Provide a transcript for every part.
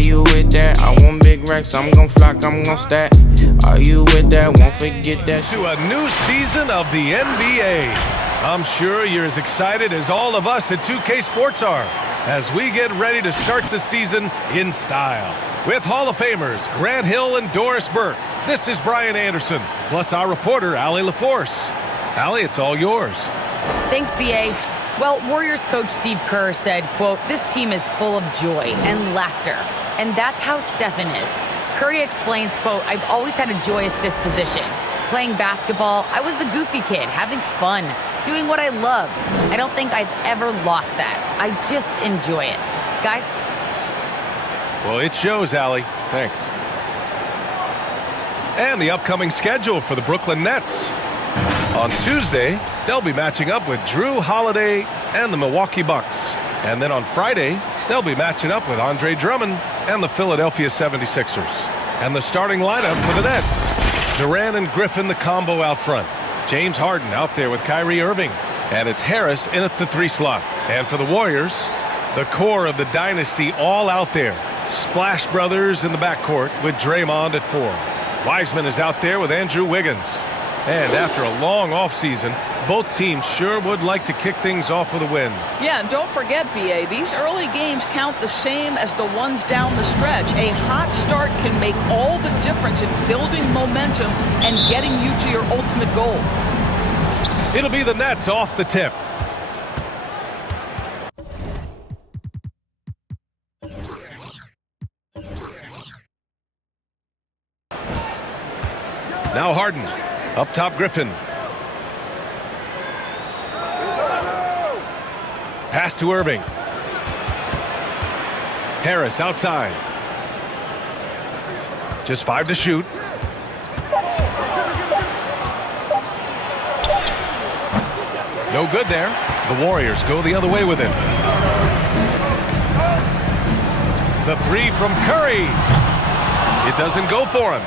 you with that? I want big racks, I'm gon' flock, I'm gon' stack. Are you with that? Won't forget that. To a new season of the NBA. I'm sure you're as excited as all of us at 2K Sports are as we get ready to start the season in style. With Hall of Famers Grant Hill and Doris Burke, this is Brian Anderson, plus our reporter, Allie LaForce. Allie, it's all yours. Thanks, B.A. Well, Warriors coach Steve Kerr said, quote, "This team is full of joy and laughter." And that's how Stephen is. Curry explains, quote, "I've always had a joyous disposition. Playing basketball, I was the goofy kid, having fun, doing what I love. I don't think I've ever lost that. I just enjoy it." Guys? Well, it shows, Allie. Thanks. And the upcoming schedule for the Brooklyn Nets. On Tuesday, they'll be matching up with Drew Holiday and the Milwaukee Bucks. And then on Friday, they'll be matching up with Andre Drummond and the Philadelphia 76ers. And the starting lineup for the Nets: Durant and Griffin, the combo out front. James Harden out there with Kyrie Irving. And it's Harris in at the 3 slot. And for the Warriors, the core of the dynasty all out there. Splash Brothers in the backcourt with Draymond at 4. Wiseman is out there with Andrew Wiggins. And after a long offseason, both teams sure would like to kick things off with a win. Yeah, and don't forget, B.A., these early games count the same as the ones down the stretch. A hot start can make all the difference in building momentum and getting you to your ultimate goal. It'll be the Nets off the tip. Now Harden. Up top, Griffin. Pass to Irving. Harris outside. Just 5 to shoot. No good there. The Warriors go the other way with it. The 3 from Curry. It doesn't go for him.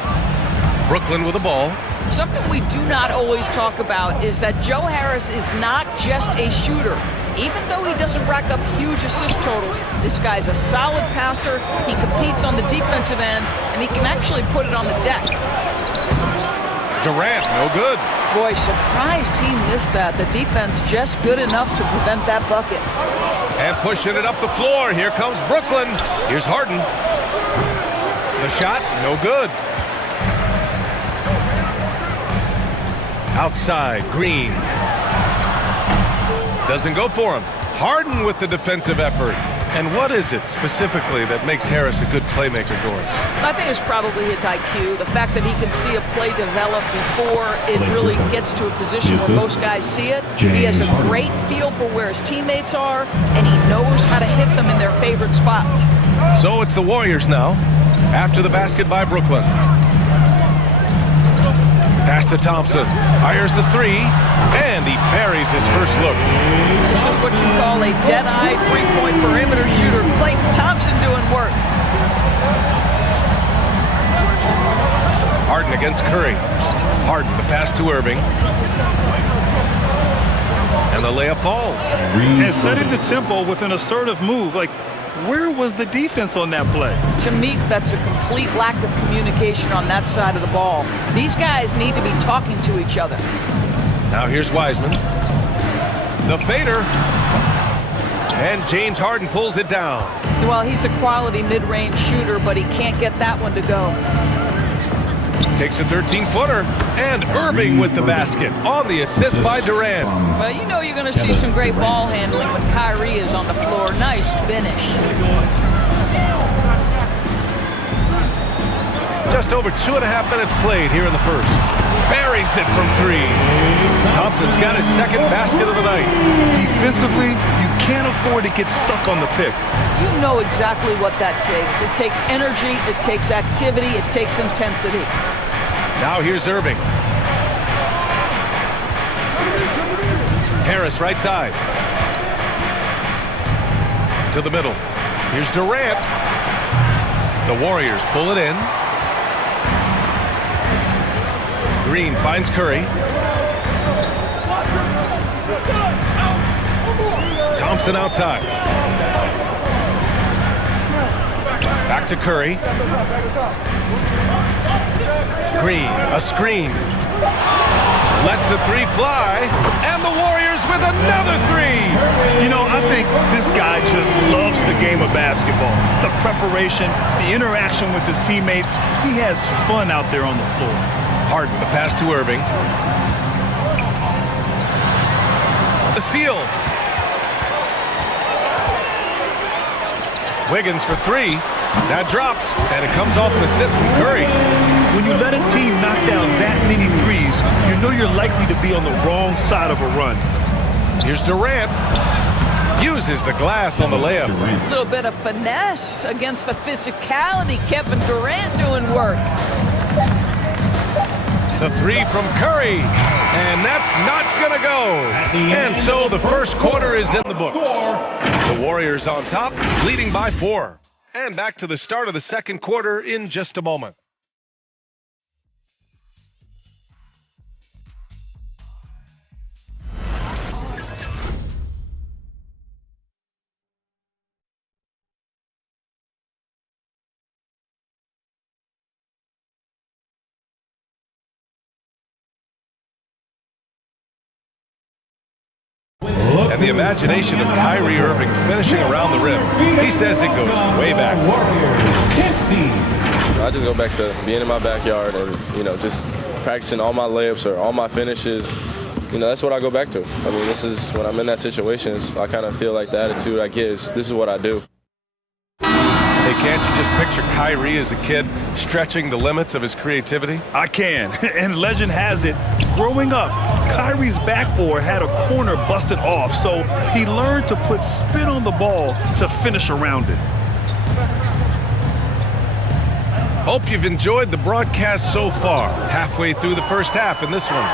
Brooklyn with the ball. Something we do not always talk about is that Joe Harris is not just a shooter. Even though he doesn't rack up huge assist totals, this guy's a solid passer, he competes on the defensive end, and he can actually put it on the deck. Durant, no good. Boy, surprised he missed that. The defense just good enough to prevent that bucket. And pushing it up the floor. Here comes Brooklyn. Here's Harden. The shot, no good. Outside, Green. Doesn't go for him. Harden with the defensive effort. And what is it specifically that makes Harris a good playmaker, Doris? I think it's probably his IQ. The fact that he can see a play develop before it really gets to a position where most guys see it. He has a great feel for where his teammates are, and he knows how to hit them in their favorite spots. So it's the Warriors now, after the basket by Brooklyn. Pass to Thompson. Fires the 3, and he buries his first look. This is what you call a dead-eye three-point perimeter shooter. Klay Thompson doing work. Harden against Curry. Harden, the pass to Irving. And the layup falls. And setting the tempo with an assertive move. Like, where was the defense on that play? To me, that's a complete lack of communication on that side of the ball. These guys need to be talking to each other. Now here's Wiseman. The fader. And James Harden pulls it down. Well, he's a quality mid-range shooter, but he can't get that one to go. Takes a 13-footer. And Irving with the basket on the assist by Durant. Well, you know you're going to see some great ball handling when Kyrie is on the floor. Nice finish. Just over 2.5 minutes played here in the first. Buries it from 3. Thompson's got his second basket of the night. Defensively, you can't afford to get stuck on the pick. You know exactly what that takes. It takes energy, it takes activity, it takes intensity. Now here's Irving. Harris right side. To the middle. Here's Durant. The Warriors pull it in. Green finds Curry. Thompson outside. Back to Curry. Green, a screen. Lets the three fly, and the Warriors with another three. You know, I think this guy just loves the game of basketball. The preparation, the interaction with his teammates. He has fun out there on the floor. Harden, the pass to Irving. The steal. Wiggins for three. That drops, and it comes off an assist from Curry. When you let a team knock down that many threes, you know you're likely to be on the wrong side of a run. Here's Durrant. Uses the glass on the layup. A little bit of finesse against the physicality. Kevin Durant doing work. The three from Curry, and that's not gonna go. And so the first quarter is in the books. The Warriors on top, leading by 4. And back to the start of the second quarter in just a moment. And the imagination of Kyrie Irving finishing around the rim. He says it goes way back. I just go back to being in my backyard and, just practicing all my layups or all my finishes. That's what I go back to. I mean, this is when I'm in that situation, I kind of feel like the attitude I get is this is what I do. Hey, can't you just picture Kyrie as a kid stretching the limits of his creativity? I can, and legend has it, growing up, Kyrie's backboard had a corner busted off, so he learned to put spin on the ball to finish around it. Hope you've enjoyed the broadcast so far. Halfway through the first half in this one.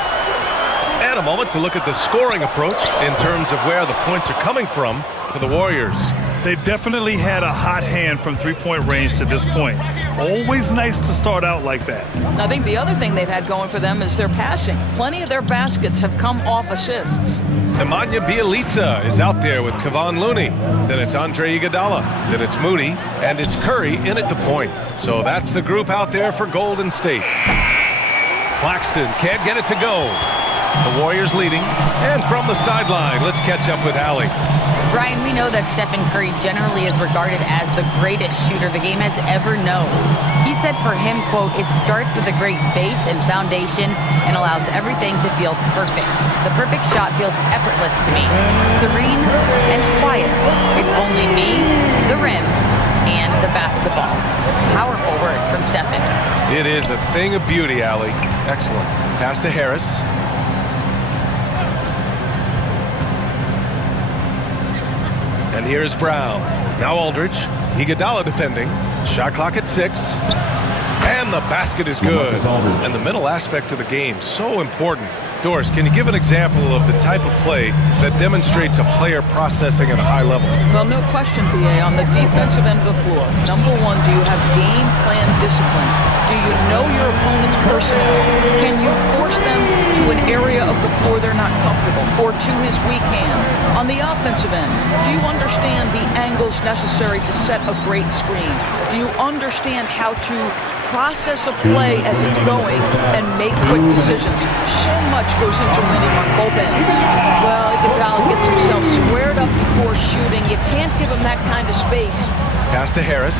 And a moment to look at the scoring approach in terms of where the points are coming from for the Warriors. They've definitely had a hot hand from three-point range to this point. Always nice to start out like that. I think the other thing they've had going for them is their passing. Plenty of their baskets have come off assists. Nemanja Bjelica is out there with Kevon Looney. Then it's Andre Iguodala. Then it's Moody. And it's Curry in at the point. So that's the group out there for Golden State. Claxton can't get it to go. The Warriors leading. And from the sideline, let's catch up with Allie. Brian, we know that Stephen Curry generally is regarded as the greatest shooter the game has ever known. He said for him, quote, "It starts with a great base and foundation and allows everything to feel perfect. The perfect shot feels effortless to me, serene and quiet. It's only me, the rim, and the basketball." Powerful words from Stephen. It is a thing of beauty, Allie. Excellent. Pass to Harris. And here's Brown. Now Aldridge. Iguodala defending. Shot clock at 6. And the basket is good. And the mental aspect of the game, so important. Doris, can you give an example of the type of play that demonstrates a player processing at a high level? Well, no question, B.A. On the defensive end of the floor, number one, do you have game plan discipline? Do you know your opponent's personnel? Can you force them to an area of the floor they're not comfortable or to his weak hand? On the offensive end, do you understand the angles necessary to set a great screen? Do you understand how to process a play as it's going and make quick decisions? So much goes into winning on both ends. Well, Iguodala gets himself squared up before shooting. You can't give him that kind of space. Pass to Harris.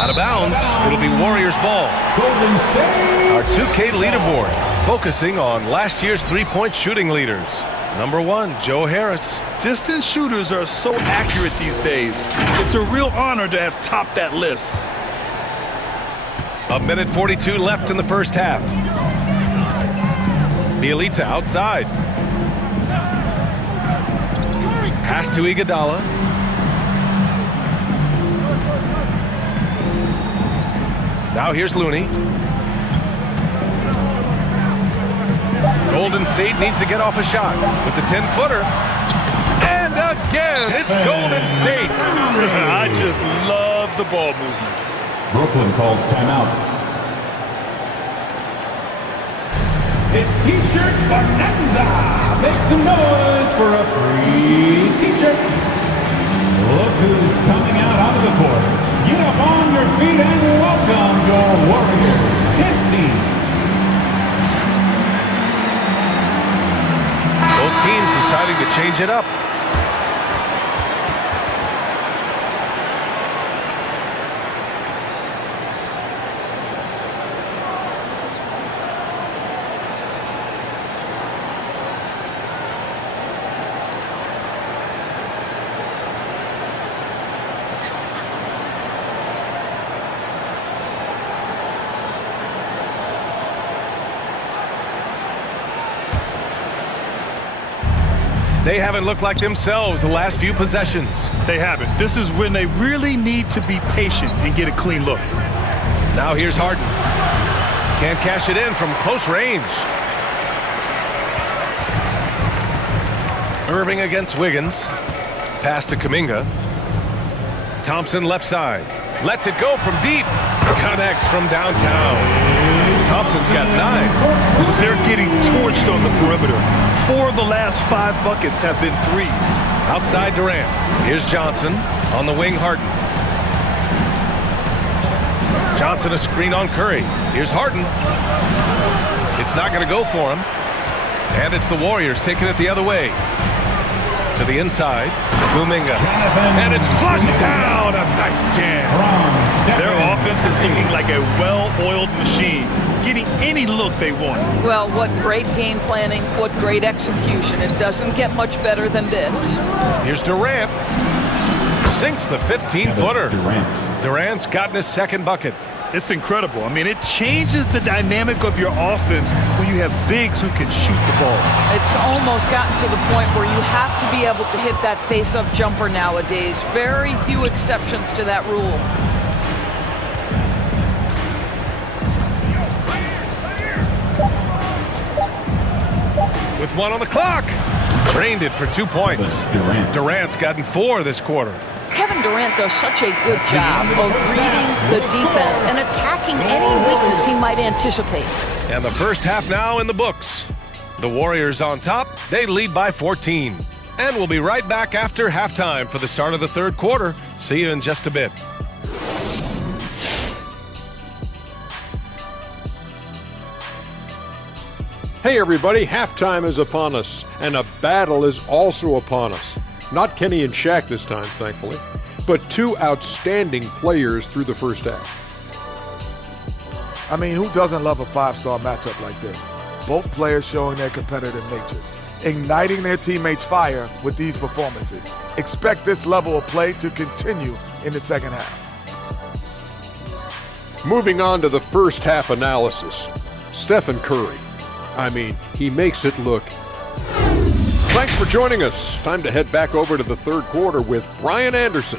Out of bounds. It'll be Warriors ball. Our 2K leaderboard, focusing on last year's three-point shooting leaders. Number 1, Joe Harris. Distance shooters are so accurate these days. It's a real honor to have topped that list. 1:42 left in the first half. Bjelica outside. Pass to Iguodala. Now here's Looney. Golden State needs to get off a shot with the 10-footer. And again, it's Golden State. I just love the ball movement. Brooklyn calls timeout. It's T-shirt bonanza. Make some noise for a free T-shirt. Look who's coming out onto the court. Get up on your feet and welcome your Warriors. His team. Both teams deciding to change it up. They haven't looked like themselves the last few possessions. They haven't. This is when they really need to be patient and get a clean look. Now here's Harden. Can't cash it in from close range. Irving against Wiggins. Pass to Kuminga. Thompson left side. Lets it go from deep. Connects from downtown. Thompson's got 9. They're getting torched on the perimeter. 4 of the last 5 buckets have been threes. Outside Durant. Here's Johnson. On the wing, Harden. Johnson a screen on Curry. Here's Harden. It's not going to go for him. And it's the Warriors taking it the other way. To the inside. Kuminga. And it's flushed down. A nice jam. Their offense is looking like a well-oiled machine, getting any look they want. Well, what great game planning, what great execution. It doesn't get much better than this. Here's Durant. Sinks the 15-footer. Durant's gotten his second bucket. It's incredible. I mean, it changes the dynamic of your offense when you have bigs who can shoot the ball. It's almost gotten to the point where you have to be able to hit that face-up jumper nowadays. Very few exceptions to that rule. With 1 on the clock. Drained it for 2 points. Durant's gotten 4 this quarter. Kevin Durant does such a good job of reading the defense and attacking any weakness he might anticipate. And the first half now in the books. The Warriors on top. They lead by 14. And we'll be right back after halftime for the start of the third quarter. See you in just a bit. Hey everybody, halftime is upon us, and a battle is also upon us. Not Kenny and Shaq this time, thankfully, but 2 outstanding players through the first half. I mean, who doesn't love a 5-star matchup like this? Both players showing their competitive nature, igniting their teammates' fire with these performances. Expect this level of play to continue in the second half. Moving on to the first half analysis. Stephen Curry. I mean, he makes it look. Thanks for joining us. Time to head back over to the third quarter with Brian Anderson.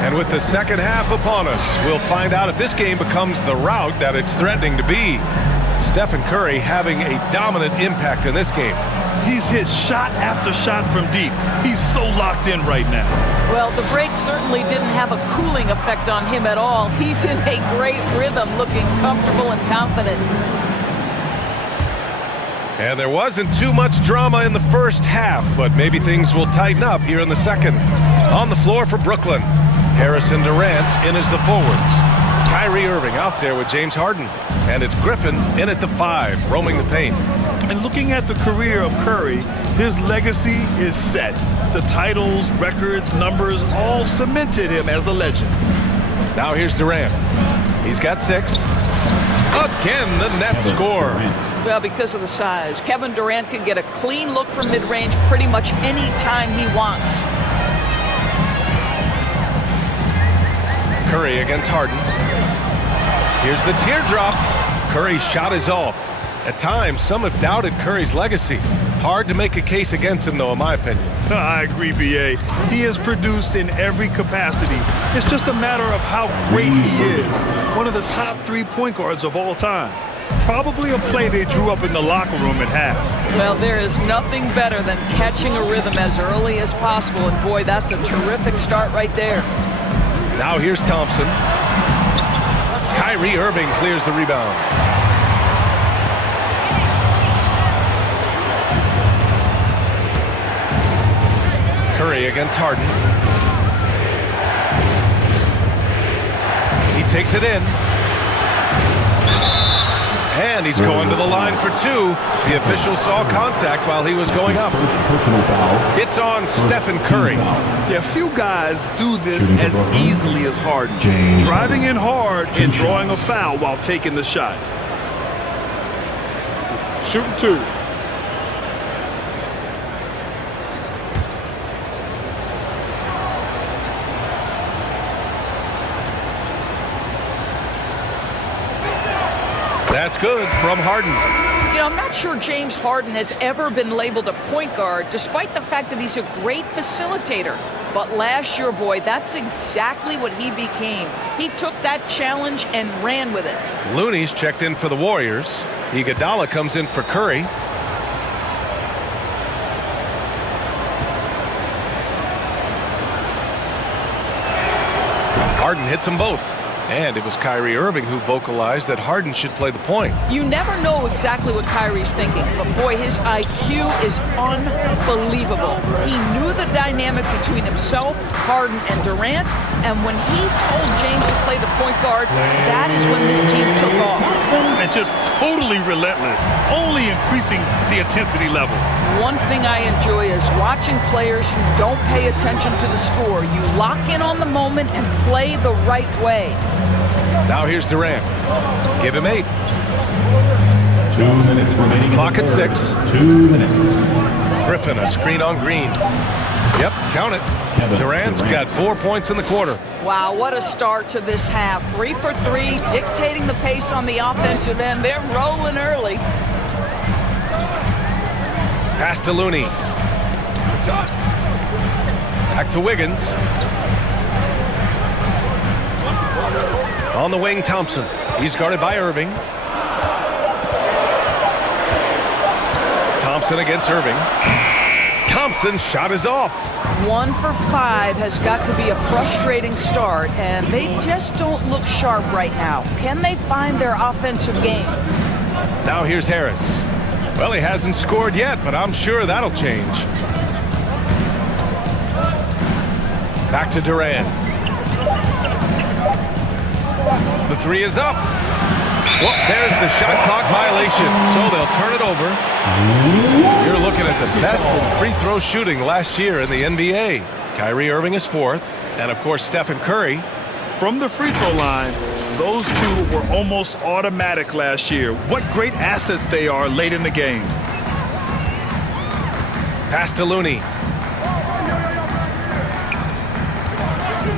And with the second half upon us, we'll find out if this game becomes the rout that it's threatening to be. Stephen Curry having a dominant impact in this game. He's hit shot after shot from deep. He's so locked in right now. Well, the break certainly didn't have a cooling effect on him at all. He's in a great rhythm, looking comfortable and confident. And there wasn't too much drama in the first half, but maybe things will tighten up here in the second. On the floor for Brooklyn, Harrison Durant in as the forwards. Kyrie Irving out there with James Harden. And it's Griffin in at the 5, roaming the paint. And looking at the career of Curry, his legacy is set. The titles, records, numbers all cemented him as a legend. Now here's Durant. He's got 6. Again, the net score. Well, because of the size, Kevin Durant can get a clean look from mid-range pretty much any time he wants. Curry against Harden. Here's the teardrop. Curry's shot is off. At times, some have doubted Curry's legacy. Hard to make a case against him, though, in my opinion. I agree, B.A. He has produced in every capacity. It's just a matter of how great he is. One of the top 3 point guards of all time. Probably a play they drew up in the locker room at half. Well, there is nothing better than catching a rhythm as early as possible, and boy, that's a terrific start right there. Now here's Thompson. Kyrie Irving clears the rebound. Curry against Harden. He takes it in. And he's going to the line for two. The official saw contact while he was going up. It's on Stephen Curry. Yeah, few guys do this as easily as Harden. Driving in hard and drawing a foul while taking the shot. Shooting two. That's good from Harden. You know, I'm not sure James Harden has ever been labeled a point guard, despite the fact that he's a great facilitator. But last year, boy, that's exactly what he became. He took that challenge and ran with it. Looney's checked in for the Warriors. Iguodala comes in for Curry. Harden hits them both. And it was Kyrie Irving who vocalized that Harden should play the point. You never know exactly what Kyrie's thinking, but boy, his IQ is unbelievable. He knew the dynamic between himself, Harden, and Durant, and when he told James to play the point guard, that is when this team took off. And just totally relentless, only increasing the intensity level. One thing I enjoy is watching players who don't pay attention to the score. You lock in on the moment and play the right way. Now here's Durant. Give him 8. 2 minutes remaining. Clock at 6. 2 minutes. Griffin, a screen on Green. Yep, count it. Durant's got 4 points in the quarter. Wow, what a start to this half. 3 for 3, dictating the pace on the offensive end. They're rolling early. Pass to Looney. Back to Wiggins. On the wing, Thompson. He's guarded by Irving. Thompson against Irving. Thompson's shot is off. 1 for 5 has got to be a frustrating start, and they just don't look sharp right now. Can they find their offensive game? Now here's Harris. Well, he hasn't scored yet, but I'm sure that'll change. Back to Durant. The 3 is up. Well, there's the shot clock violation, so they'll turn it over. You're looking at the best in free throw shooting last year in the NBA. Kyrie Irving is 4th, and of course Stephen Curry. From the free throw line, those two were almost automatic last year. What great assets they are late in the game. Pass to Looney.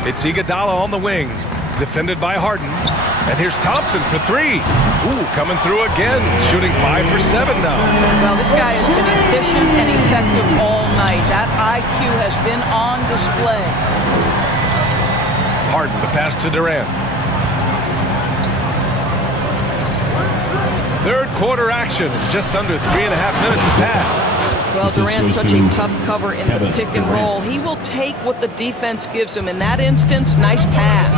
It's Iguodala on the wing, defended by Harden. And here's Thompson for 3. Ooh, coming through again, shooting 5 for 7 now. Well, this guy has been efficient and effective all night. That IQ has been on display. Harden, the pass to Durant. Third quarter action. Just under 3.5 minutes have passed. Well, Durant's such a tough cover in the pick and roll. He will take what the defense gives him. In that instance, nice pass.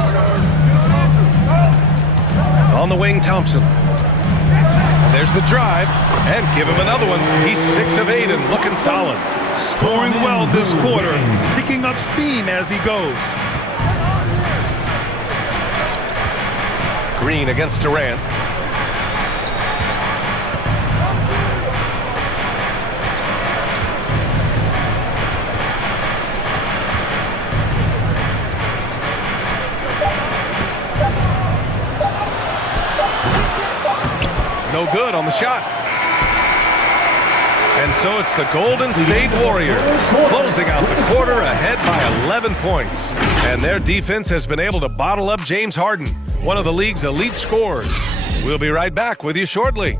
On the wing, Thompson. And there's the drive. And give him another one. He's 6 of 8 and looking solid. Scoring well this quarter, picking up steam as he goes. Green against Durant. No good on the shot. And so it's the Golden State Warriors closing out the quarter ahead by 11 points. And their defense has been able to bottle up James Harden, one of the league's elite scorers. We'll be right back with you shortly.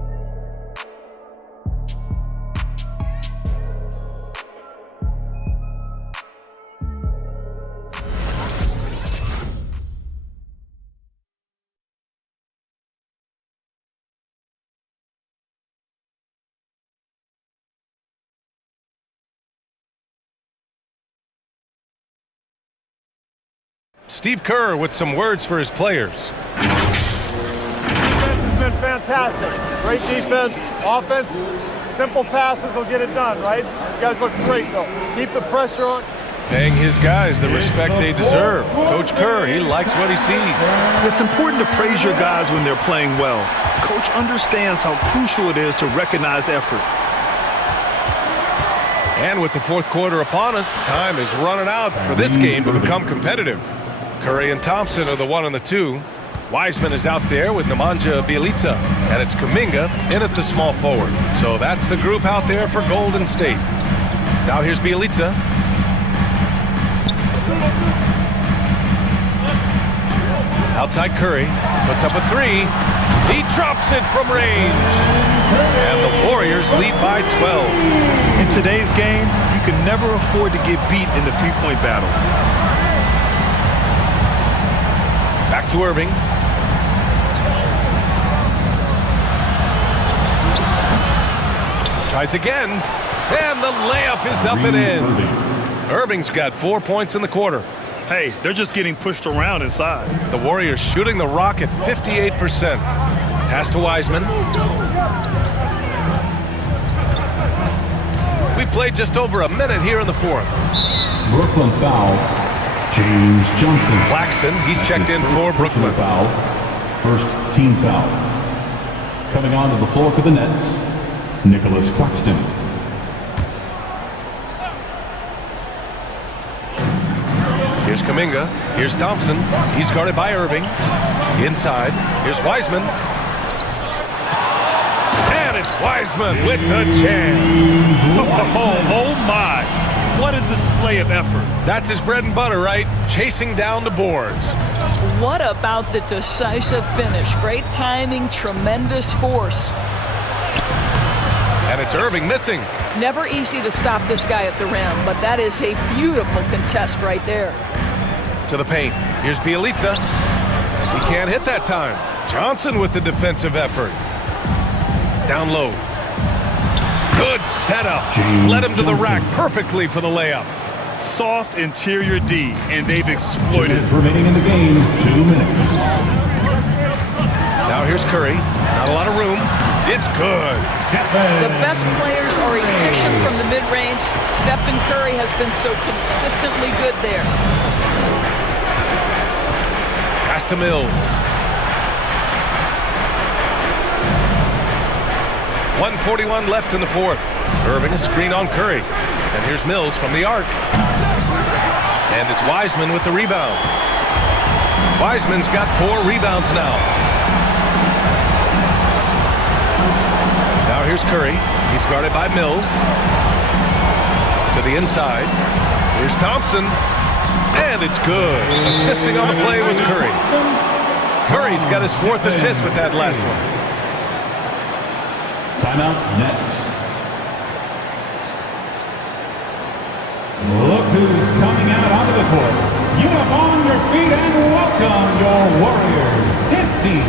Steve Kerr with some words for his players. Defense has been fantastic. Great defense, offense, simple passes will get it done, right? You guys look great, though. Keep the pressure on. Paying his guys the respect they deserve. Coach Kerr, he likes what he sees. It's important to praise your guys when they're playing well. Coach understands how crucial it is to recognize effort. And with the fourth quarter upon us, time is running out for this game to become competitive. Curry and Thompson are the 1 and the 2. Wiseman is out there with Nemanja Bjelica, and it's Kuminga in at the small forward. So that's the group out there for Golden State. Now here's Bjelica. Outside Curry, puts up a 3. He drops it from range. And the Warriors lead by 12. In today's game, you can never afford to get beat in the three-point battle. Back to Irving. Tries again. And the layup is up and in. Irving's got 4 points in the quarter. Hey, they're just getting pushed around inside. The Warriors shooting the rock at 58%. Pass to Wiseman. We played just over a minute here in the fourth. Brooklyn foul, James Johnson. Claxton, he's checked in for Brooklyn. Foul, first team foul. Coming onto the floor for the Nets, Nicholas Claxton. Here's Kuminga. Here's Thompson. He's guarded by Irving. Inside. Here's Wiseman. And it's Wiseman with the jam. Oh my. What a display of effort. That's his bread and butter, right? Chasing down the boards. What about the decisive finish? Great timing, tremendous force. And it's Irving missing. Never easy to stop this guy at the rim, but that is a beautiful contest right there. To the paint. Here's Bjelica. He can't hit that time. Johnson with the defensive effort. Down low. Good setup. Led him to the rack perfectly for the layup. Soft interior D, and they've exploited. 2 minutes remaining in the game, 2 minutes. Now here's Curry. Not a lot of room. It's good. The best players are efficient from the mid-range. Stephen Curry has been so consistently good there. Pass to Mills. 1:41 left in the fourth. Irving a screen on Curry. And here's Mills from the arc. And it's Wiseman with the rebound. Wiseman's got 4 rebounds now. Now here's Curry. He's guarded by Mills. To the inside. Here's Thompson. And it's good. Assisting on the play was Curry. Curry's got his 4th assist with that last one. Timeout, Nets. Look who's coming out onto the court. Get up on your feet and welcome your Warriors. 15.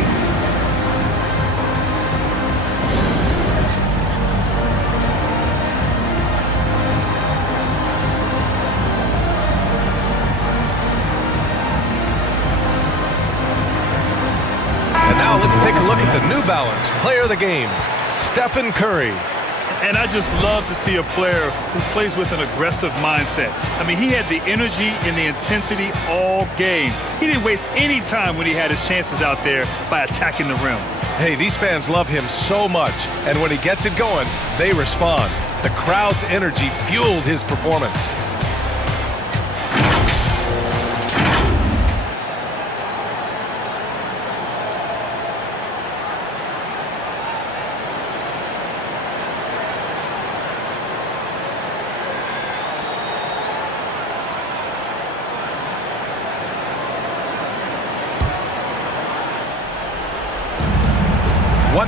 And now let's take a look at the New Balance player of the game, Stephen Curry. And I just love to see a player who plays with an aggressive mindset. I mean, he had the energy and the intensity all game. He didn't waste any time when he had his chances out there by attacking the rim. Hey, these fans love him so much, and when he gets it going, they respond. The crowd's energy fueled his performance.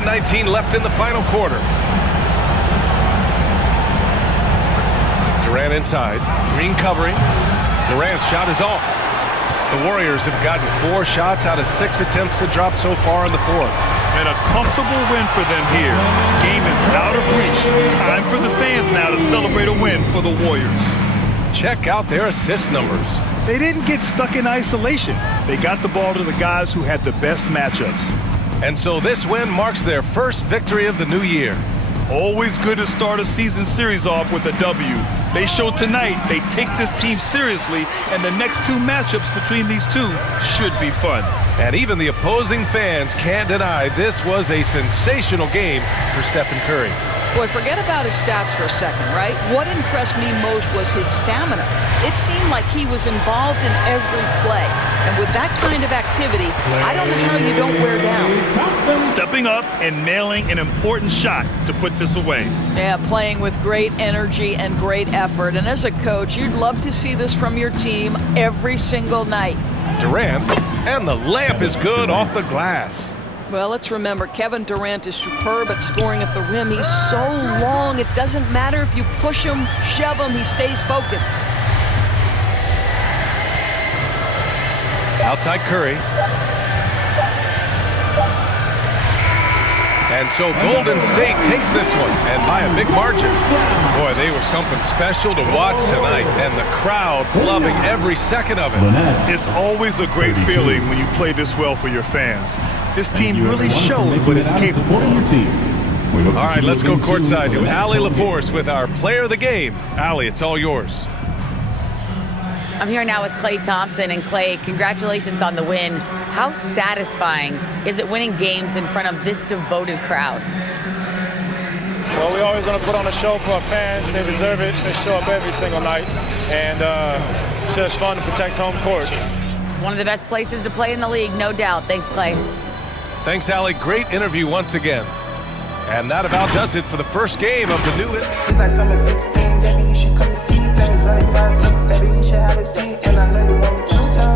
.19 left in the final quarter. Durant inside. Green covering. Durant's shot is off. The Warriors have gotten 4 shots out of 6 attempts to drop so far in the fourth. And a comfortable win for them here. Game is out of reach. Time for the fans now to celebrate a win for the Warriors. Check out their assist numbers. They didn't get stuck in isolation. They got the ball to the guys who had the best matchups. And so this win marks their first victory of the new year. Always good to start a season series off with a W. They showed tonight they take this team seriously, and the next two matchups between these two should be fun. And even the opposing fans can't deny this was a sensational game for Stephen Curry. Boy, forget about his stats for a second, right? What impressed me most was his stamina. It seemed like he was involved in every play. And with that kind of activity, I don't know how you don't wear down. Stepping up and nailing an important shot to put this away. Yeah, playing with great energy and great effort. And as a coach, you'd love to see this from your team every single night. Durant, and the layup is good off the glass. Well, let's remember, Kevin Durant is superb at scoring at the rim. He's so long, it doesn't matter if you push him, shove him, he stays focused. Outside Curry. And so Golden State takes this one, and by a big margin. Boy, they were something special to watch tonight, and the crowd loving every second of it. It's always a great feeling when you play this well for your fans. This team really showed what it's capable of. All right, let's go courtside to Allie LaForce with our player of the game. Allie, it's all yours. I'm here now with Klay Thompson. And Klay, congratulations on the win. How satisfying is it winning games in front of this devoted crowd? Well, we always want to put on a show for our fans. They deserve it. They show up every single night. And it's just fun to protect home court. It's one of the best places to play in the league, no doubt. Thanks, Klay. Thanks, Allie. Great interview once again. And that about does it for the first game of the new... It's like summer 16, baby, you should come and see things really fast. Look, baby, you should have this team, and I know you want me 2 times.